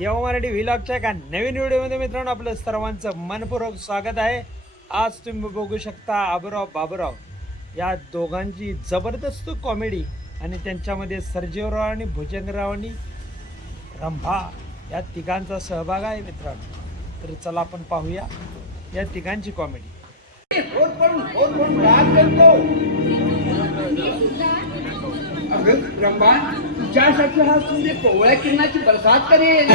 देवा मराठी व्हिलॉगच्या एका नवीन व्हिडिओमध्ये मित्रांनो आपलं सर्वांचं मनपूर्वक स्वागत आहे. आज तुम्ही बघू शकता आबुराव बाबुराव. या दोघांची जबरदस्त कॉमेडी आणि त्यांच्यामध्ये सर्जीवराव आणि भुजंगराव आणि रंभा या तिघांचा सहभाग आहे मित्रांनो. तर चला आपण पाहूया या तिघांची कॉमेडी. रंभा करून तुझ्यासाठी हा सूर्य कोवळ्या किरणाची बरसात करेल.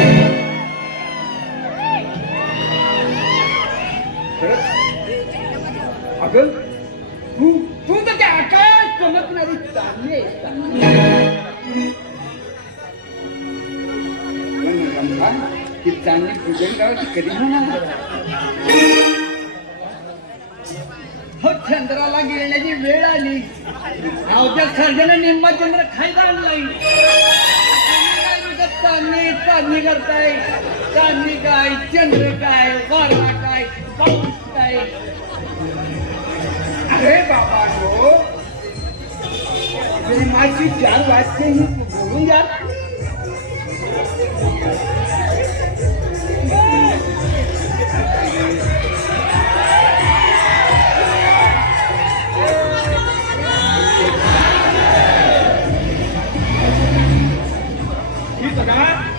अग तू तू तर ते आकाश चमकणारी चांगली आहेस चांगली. पूजन गावाची कधी होणार? चंद्राला गिळण्याची वेळ आली. अवघ्या सर्जने निम्मा चंद्र खायला आणलाय. चांदणी चांदणी करताय. चांदणी काय? चंद्र काय? वारा काय? पाऊस काय? अरे बाबा गो. माझी चार वाजते ही बोलून द्या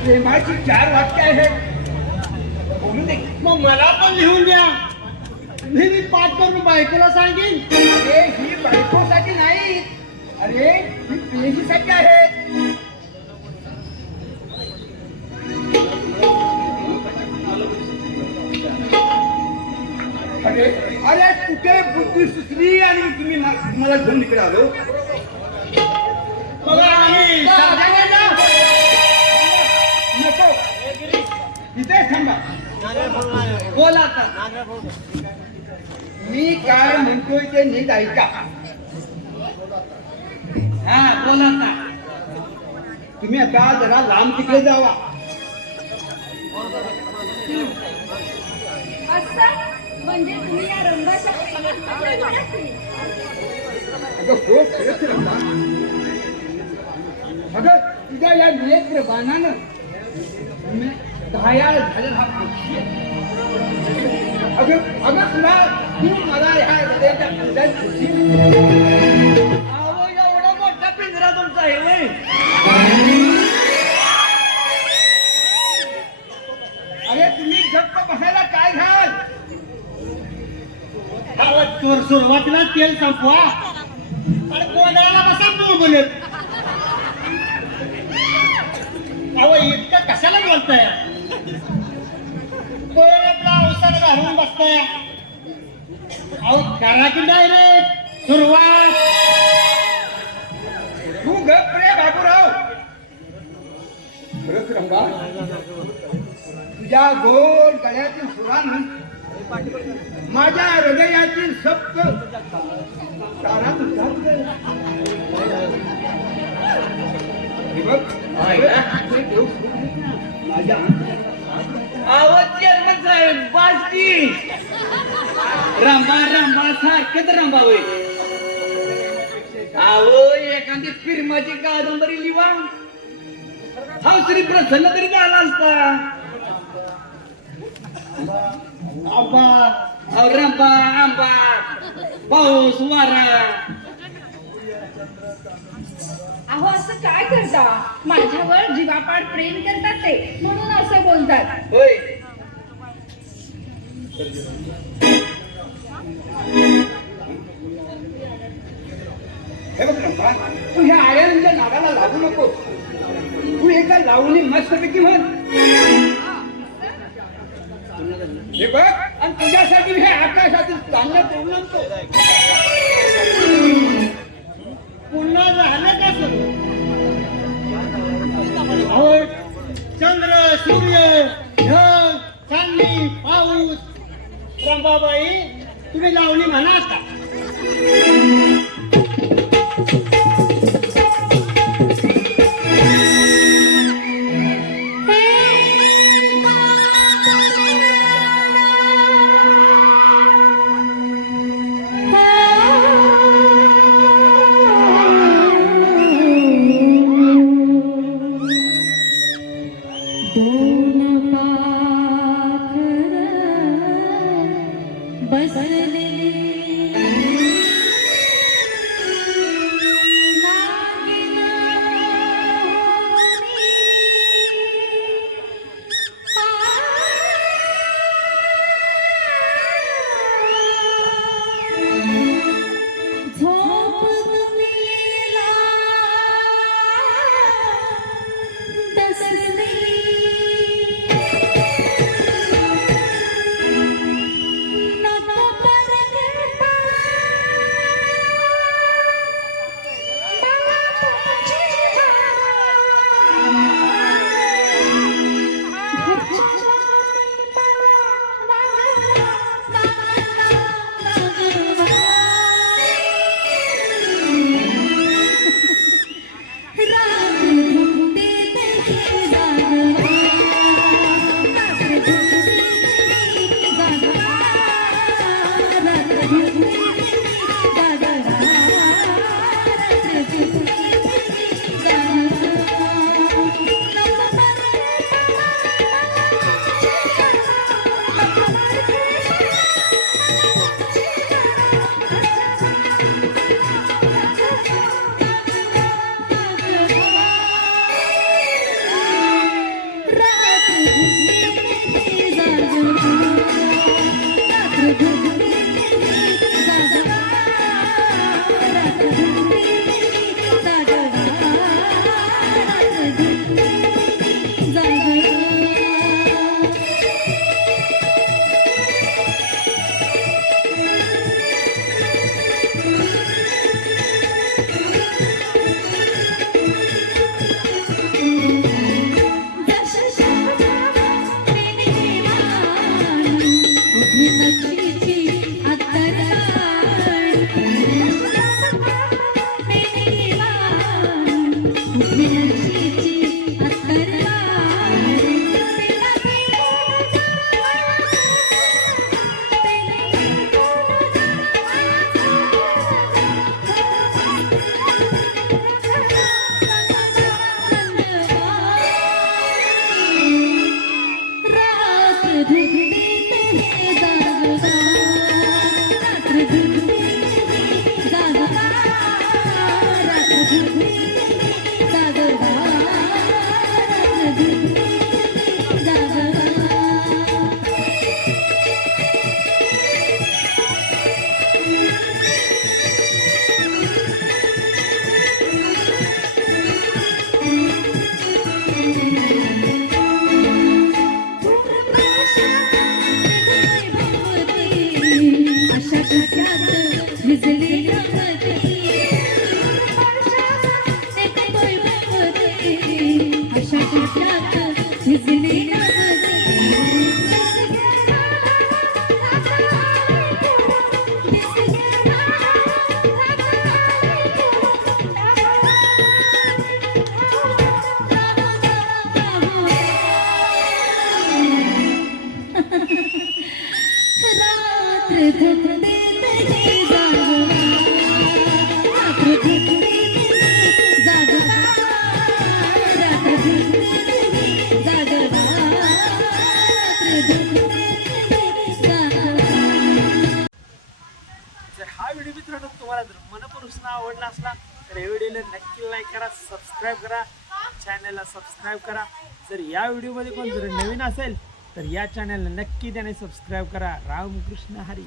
प्रेमाची चार वाक्य आहेत. बोलू दे. मग मला पण लिहून द्या. मी मी पाठ करून बायकोला सांगेन. अरे ही बायकोसाठी नाही. अरे ही आहे. अरे अरे कुठे बुद्धी सुचली आणि तुम्ही मला घेऊन इकडे आलो? बघा आम्ही इथे थांबा. बोला आता. मी काय म्हणतोय ते नीट ऐका. हा बोला आता. तुम्ही आता जरा लांब तिकडे जावा. असं? म्हणजे तुम्ही या रंगाच्या अगं हो खरंच रंगा अगं तुझ्या या नेत्र बाणानं मी घायाळ झालेला हा पक्षी अगं अगं तुला तू मला ह्या हृदयाच्या एवढा मोठा पिंजरा तुमचा आहे वय अरे तुम्ही गप्प बसायला काय घाल? अहो, सुर- सुरुवातीला तेल संपवा. आणि कोणाला बसा बोलत अहो इतकं कशाला बोलताय? आपला अवसर घालून बसताय. अहो करा की डायरेक्ट सुरुवात. तू गप रे बाबूराव. खरंच रंगा. तुझ्या गोल गळ्यातील सुरानं माझ्या हृदयातील सप्त तारा माझ्या चेअरमन साहेब बाजकी रंबा रंबा सारखंच रंबा होय. अहो एखादी फिल्माची कादंबरी लिवा. हा श्री प्रसन्न तरी झाला असता. आंबा रंबा आंबा. पाऊस वारा. अहो असं काय करता? माझ्यावर जीवापाड प्रेम करतात ते म्हणून असं बोलतात. होय. हे बघ तू ह्या आयांच्या नादाला लागू नको तू एका लावणी मस्तपैकी म्हण. हे बघ आणि तुझ्यासाठी हे आकाशातील चांगलं तोडू नको. पुन्हा राहिलं का सुरू? चंद्र सूर्य ढग चांदणी रंबाबाई तुम्ही लावणी म्हणा का? Yeah. अशा टक्क्यात நடத்து सबस्क्राईब करा. चॅनलला सबस्क्राईब करा. जर या व्हिडिओमध्ये कोण जर नवीन असेल तर या चॅनलला नक्की त्याने सबस्क्राईब करा. रामकृष्ण हरी.